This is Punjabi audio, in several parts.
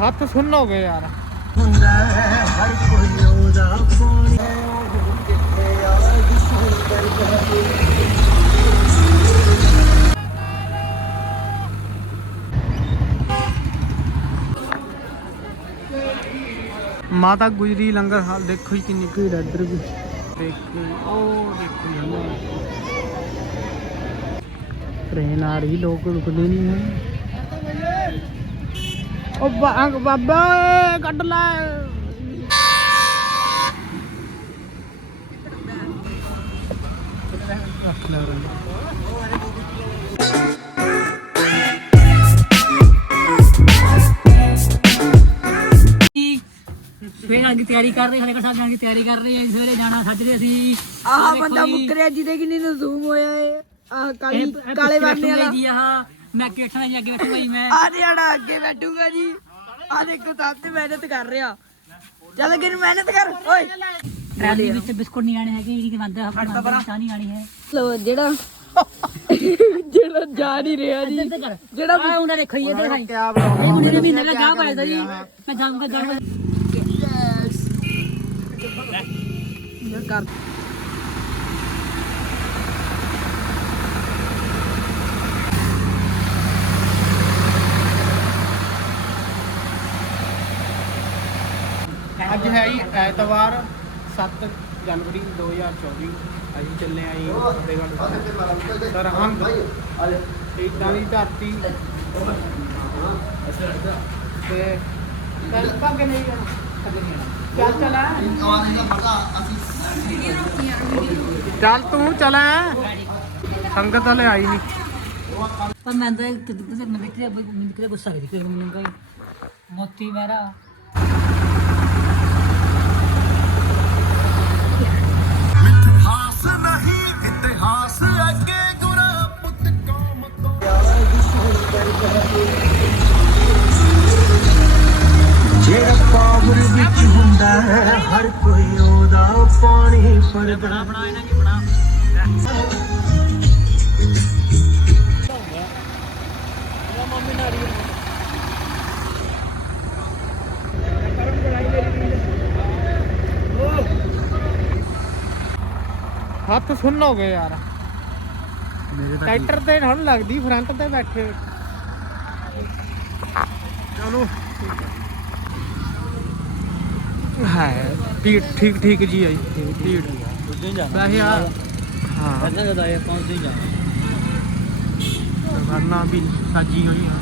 ਹੱਥ ਸੁੰਨ ਹੋ ਗਏ ਯਾਰ। ਹੁੰਦਾ ਹੈ ਹਰ ਕੋਈ ਉਹਦਾ ਪਾਣੀ ਕਿੱਥੇ ਆ ਜਿਸੂ ਕਰਦਾ ਮਾਤਾ ਗੁਜਰੀ ਲੰਗਰ ਹਾਲ ਦੇਖੋ ਜੀ ਕਿੰਨੀ ਭੀੜ ਹੈ ਇੱਧਰ ਵੀ ਦੇਖੋ ਉਹ ਦੇਖੋ ਜੀ ਟ੍ਰੇਨ ਆ ਰਹੀ ਲੋਕ ਰੁਕਦੇ ਨਹੀਂ ਹਨ ਉਹ ਬਾਬਾ ਕੱਢ ਲੈ। ਨਾਲ ਦੀ ਤਿਆਰੀ ਕਰ ਰਹੇ ਸਾਡੇ ਕੋਲ ਸਾਹਿਬ ਜਾਣ ਦੀ ਤਿਆਰੀ ਕਰ ਰਹੇ ਆ ਸਵੇਰੇ ਜਾਣਾ ਸੱਜਰੇ ਅਸੀਂ। ਆਹ ਬੰਦਾ ਮੁੱਕਰਿਆ ਜਿਹਦੇ ਕਿੰਨੀ ਨੂੰ ਜ਼ੂਮ ਹੋਇਆ ਏ ਆਹ ਕਾਲੀ ਕਾਲੇ ਵਰਨੇ ਵਾਲਾ। ਜੀ ਆਹ ਮੈਂ ਬੈਠਣਾ ਜੀ ਅੱਗੇ ਬੈਠੂਗਾ ਜੀ ਮੈਂ ਆ ਜਿਹੜਾ ਅੱਗੇ ਬੈਠੂਗਾ ਜੀ। ਆ ਦੇਖੋ ਤਾਂ ਤੇ ਮਿਹਨਤ ਕਰ ਰਿਹਾ। ਚੱਲ ਅੱਗੇ ਨੂੰ ਮਿਹਨਤ ਕਰ ਓਏ। ਟਰਾਲੀ ਵਿੱਚ ਬਿਸਕੁਟ ਨਹੀਂ ਆਣੇ ਹੈਗੇ ਜਿਹੜੀ ਬੰਦ ਆਪਣਾ ਚਾਹ ਨਹੀਂ ਆਣੀ ਹੈ। ਲੋ ਜਿਹੜਾ ਜਿਹੜਾ ਜਾ ਨਹੀਂ ਰਿਹਾ ਜੀ। ਜਿਹੜਾ ਆ ਹੁੰਦਾ ਦੇਖੋ ਜੀ ਇੱਧਰ ਖਾਈ। ਕਿਆ ਬਣਾਉਣਾ ਇਹ ਮੁੰਡੇ ਨੇ ਮਹੀਨੇ ਦਾ ਗਾਹ ਪਾਇਆ ਜੀ। ਮੈਂ ਜਾਊਂਗਾ ਜਾਊਂਗਾ ਕਰ ਅੱਜ ਹੈ ਜੀ ਐਤਵਾਰ 7 ਜਨਵਰੀ 2024 ਅਸੀਂ ਚੱਲੇ ਆਂ ਫਤਿਹਗੜ੍ਹ ਸਰਹੰਦ ਇਦਾਂ ਦੀ ਧਰਤੀ। ਤੇ ਚੱਲ ਪੱਗ ਨਹੀਂ ਜਾਣਾ? ਚੱਲ ਚੱਲ। ਚੱਲ ਤੂੰ ਚਲਾ। ਸੰਗਤ ਹਲੇ ਆਈ ਨਹੀਂ ਪਰ ਮੈਂ ਤਾਂ ਮੈਂ ਕਿਤੇ ਮੈਂ ਕਿਤੇ ਗੁੱਸਾ ਕਰੀ ਕਿ ਮੈਨੂੰ ਮੋਤੀ ਮੇਰਾ ਜਿਹੜਾ ਪਾਵਰ ਵਿੱਚ ਹੁੰਦਾ ਹੈ ਹਰ ਕੋਈ ਉਹਦਾ ਪਾਣੀ ਪਰਦਾ ਬਣਾ ਇਹਨਾਂ ਕੀ ਬਣਾ ਹੱਥ ਸੁੰਨ ਹੋ ਗਏ ਯਾਰ। ਟਰੈਕਟਰ ਤੇ ਹੁਣ ਲੱਗਦੀ ਫਰੰਟ ਤੇ ਬੈਠੇ। ਚਲੋ ਹੈ ਭੀੜ ਠੀਕ ਠੀਕ ਜੀ ਆਈ ਭੀੜ। ਵੈਸੇ ਆ ਹਾਂ। ਪਹਿਲਾਂ ਜਦੋਂ ਆਏ ਪਹੁੰਚ ਹੀ ਜਾਣਾ। ਦੁਕਾਨਾਂ ਵੀ ਸਾਜੀ ਹੋਈ ਆ।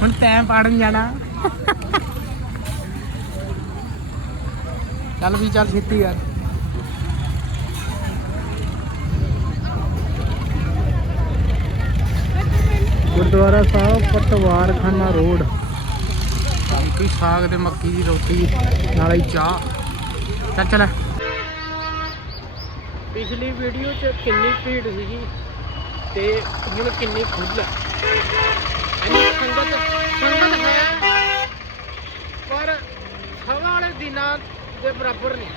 ਹੁਣ ਟਾਈਮ ਪਾੜਨ ਜਾਣਾ। ਚੱਲ ਵੀ ਚੱਲ ਛੇਤੀ ਯਾਰ। ਗੁਰਦੁਆਰਾ ਸਾਹਿਬ, ਪਟਵਾਰਖਾਨਾ ਰੋਡ। ਕੋਈ ਸਾਗ ਤੇ ਮੱਕੀ ਦੀ ਰੋਟੀ, ਨਾਲ ਹੀ ਚਾਹ। ਚੱਲ ਚੱਲ। ਪਿਛਲੀ ਵੀਡੀਓ 'ਚ ਕਿੰਨੀ ਭੀੜ ਸੀਗੀ ਤੇ ਹੁਣ ਕਿੰਨੀ ਖੁੱਲ ਹੈ ਸੰਗਤ ਸੰਗਤ ਹੈ ਪਰ ਹਵਾ ਵਾਲੇ ਦਿਨਾਂ ਦੇ ਬਰਾਬਰ ਨਹੀਂ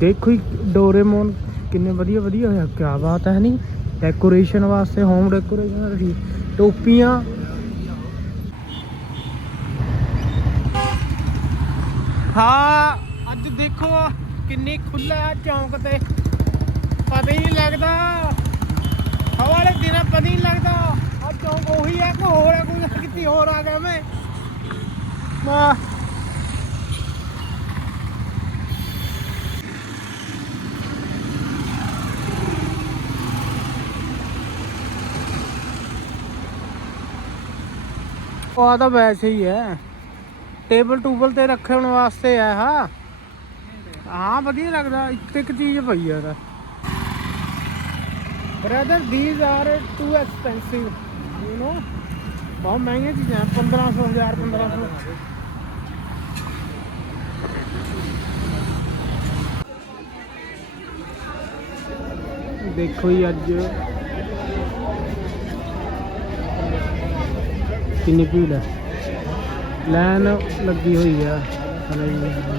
ਦੇਖੋ ਹੀ ਡੋਰੇਮੋਨ ਕਿੰਨੇ ਵਧੀਆ ਵਧੀਆ ਹੋਇਆ ਕੀ ਬਾਤ ਹੈ, ਨਹੀਂ? ਡੈਕੋਰੇਸ਼ਨ ਵਾਸਤੇ ਹੋਮ ਡੈਕੋਰੇਸ਼ਨ ਰੱਖੀ ਟੋਪੀਆਂ ਹਾਂ। ਅੱਜ ਦੇਖੋ ਕਿੰਨੀ ਖੁੱਲਾ ਚੌਂਕ ਤੇ। ਪਤਾ ਹੀ ਨਹੀਂ ਲੱਗਦਾ। ਹਵਾ ਵਾਲੇ ਦਿਨਾਂ ਪਤਾ ਹੀ ਨਹੀਂ ਲੱਗਦਾ। ਆ ਚੌਂਕ ਉਹੀ ਆ ਕਿ ਹੋਰ ਆ ਕੋਈ ਕਿਤੇ ਹੋਰ ਆ ਗਿਆ ਮੈਂ। ਵਾਹ ਉਹ ਤਾਂ ਵੈਸੇ ਹੀ ਹੈ। ਟੇਬਲ ਟੂਬਲ ਤੇ ਰੱਖਣ ਵਾਸਤੇ ਆ ਹਾਂ ਹਾਂ, ਵਧੀਆ ਲੱਗਦਾ, ਇੱਕ ਇੱਕ ਚੀਜ਼ ਪਈ ਯਾਰ brother these are too expensive you know ਬਹੁਤ ਮਹਿੰਗੀਆਂ ਚੀਜ਼ਾਂ 1500 1000 1500 ਦੇਖੋ ਜੀ ਅੱਜ। ਕਿੰਨੀ ਭੀੜ ਹੈ ਲਾਈਨ ਲੱਗੀ ਹੋਈ ਆ। ਹਲੇ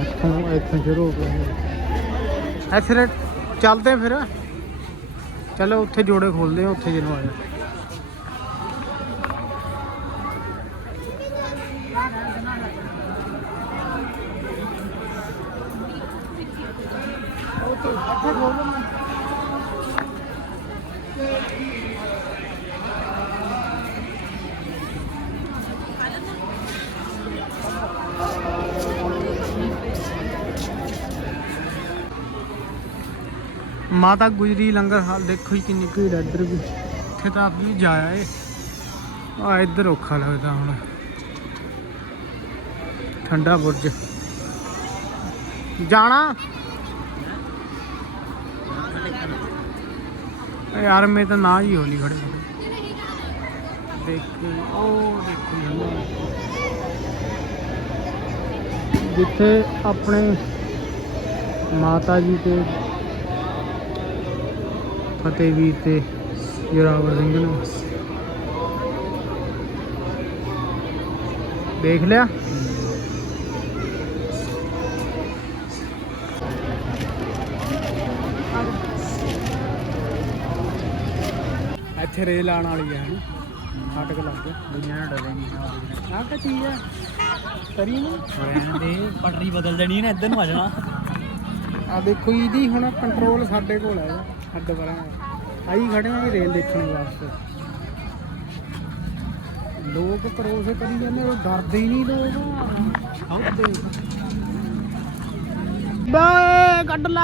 ਇੱਥੋਂ ਇੱਥੋਂ ਸ਼ੁਰੂ ਹੋ ਗਿਆ ਇੱਥੇ ਚੱਲਦੇ ਆ ਫਿਰ। ਚਲੋ, ਉੱਥੇ ਜੋੜੇ ਖੋਲਦੇ ਆ, ਉੱਥੇ ਜਿਹਨੂੰ ਆਇਆ ਮਾਤਾ ਗੁਜਰੀ ਲੰਗਰ ਹਾਲ ਦੇਖੋ ਜੀ ਕਿੰਨੀ ਭੀੜ ਹੈ ਇੱਧਰ ਵੀ ਇੱਥੇ ਤਾਂ ਆਪ ਵੀ ਜਾਇਆ ਏ। ਆ ਇੱਧਰ ਔਖਾ ਲੱਗਦਾ ਹੁਣ। ਠੰਡਾ ਬੁਰਜ। ਜਾਣਾ? ਯਾਰ ਮੈਂ ਤਾਂ ਨਾ ਹੀ ਹੋਲੀ ਖੜੇ ਦੇਖ ਉਹ ਦੇਖੋ ਜਿੱਥੇ ਆਪਣੇ ਮਾਤਾ ਜੀ ਤੇ ਫਤਿਹਵੀਰ ਤੇ ਜੋਰਾਵਰ ਸਿੰਘ ਨੂੰ। ਦੇਖ ਲਿਆ? ਇੱਥੇ ਰੇਲ ਆਉਣ ਵਾਲੀ ਹੈ ਫਾਟਕ ਲੱਗ ਗਿਆ ਦੁਨੀਆ ਨੂੰ ਡਰੇ ਨਹੀਂ ਆਹ ਕੀ ਚੀਜ਼ ਹੈ ਕਰੀ ਨੂੰ। ਦੇ ਪਟਰੀ ਬਦਲ ਦੇਣੀ ਨਾ ਇੱਧਰ ਨੂੰ ਆ ਜਾਣਾ। ਆ ਦੇਖੋ ਇਹਦੀ ਹੁਣ ਕੰਟਰੋਲ ਸਾਡੇ ਕੋਲ ਹੈ ਹੱਦ ਵਾਲਾ। ਆਈ ਖੜੇ ਆ ਰੇਲ ਦੇਖਣ ਵਾਸਤੇ। ਲੋਕ ਕਰੋਸ ਕਰੀ ਜਾਂਦੇ ਉਹ ਡਰਦੇ ਹੀ ਨਹੀਂ ਲੋਕ। ਆਹ ਦੇਖ। ਕੱਢ ਲੈ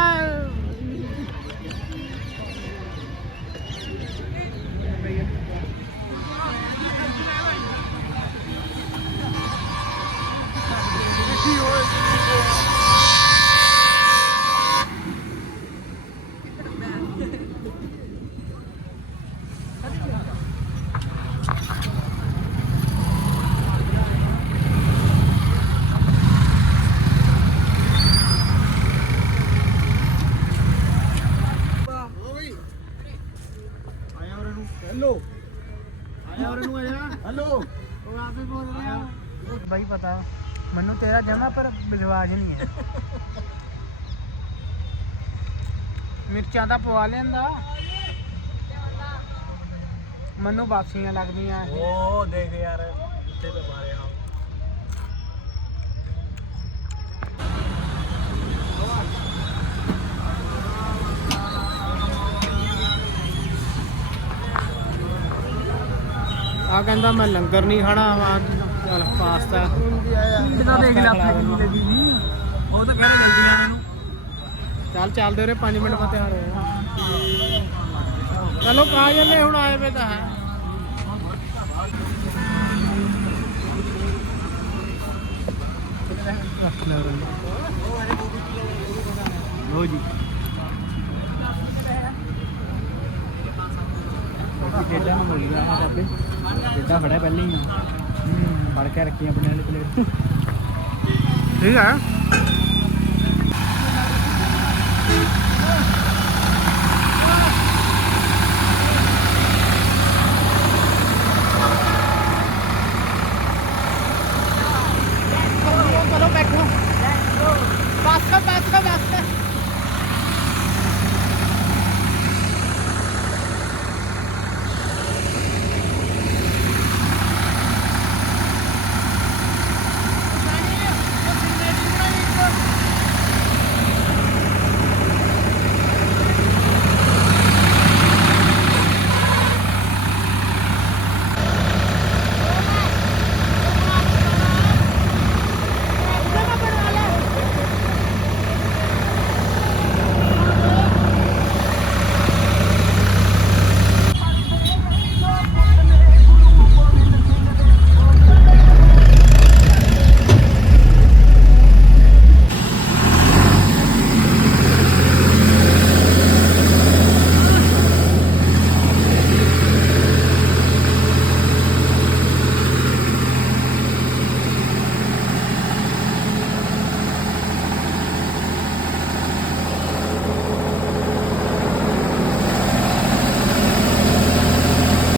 ਆਇਆ ਉਹਨਾਂ ਨੂੰ ਹੈਲੋ ਆਇਆ ਉਹਨਾਂ ਨੂੰ ਆਇਆ ਹੈਲੋ ਉਹ ਆਪੇ ਬੋਲ ਰਿਹਾ ਬਾਈ ਪਤਾ ਮੈਨੂੰ ਤੇਰਾ ਜਮਾ ਪਰ ਵਿਸ਼ਵਾਸ ਨਹੀਂ ਹੈ। ਮਿਰਚਾਂ ਦਾ ਪਵਾ ਲੈਂਦਾ। ਮੈਨੂੰ ਬਾਸੀਆਂ ਲੱਗਦੀਆਂ। ਉਹ ਦੇਖ ਯਾਰ ਉੱਤੇ ਤੇ ਮਾਰੇ ਹਾਂ ਆ ਕਹਿੰਦਾ ਮੈਂ ਲੰਗਰ ਨਹੀਂ ਖਾਣਾ ਵਾ ਚਲ ਪਾਸਤਾ ਕਿਦਾਂ ਦੇਖ ਲਿਆ ਆਪਣੇ ਦੀ ਵੀ। ਉਹ ਤਾਂ ਕਹਿੰਦੇ ਜਲਦੀਆਂ ਮੈਨੂੰ ਚੱਲ ਚੱਲਦੇ ਰਹੇ 5 ਮਿੰਟ ਬਾਅਦ ਤਿਆਰ ਹੋਏ ਚਲੋ ਕਾ ਜੰਨੇ ਹੁਣ ਆਏ ਵੇ ਤਾਂ ਹੈ। ਲੋ ਜੀ। ਖੇਡਾਂ ਨੂੰ ਮਿਲ ਗਿਆ ਹਾਂ ਬਾਬੇ। ਖੇਡਾਂ ਫੜਿਆ ਪਹਿਲਾਂ ਹੀ ਫੜ ਕੇ ਰੱਖੀ ਆਪਣੇ ਵਾਲੀ ਪਲੇਟ ਠੀਕ ਹੈ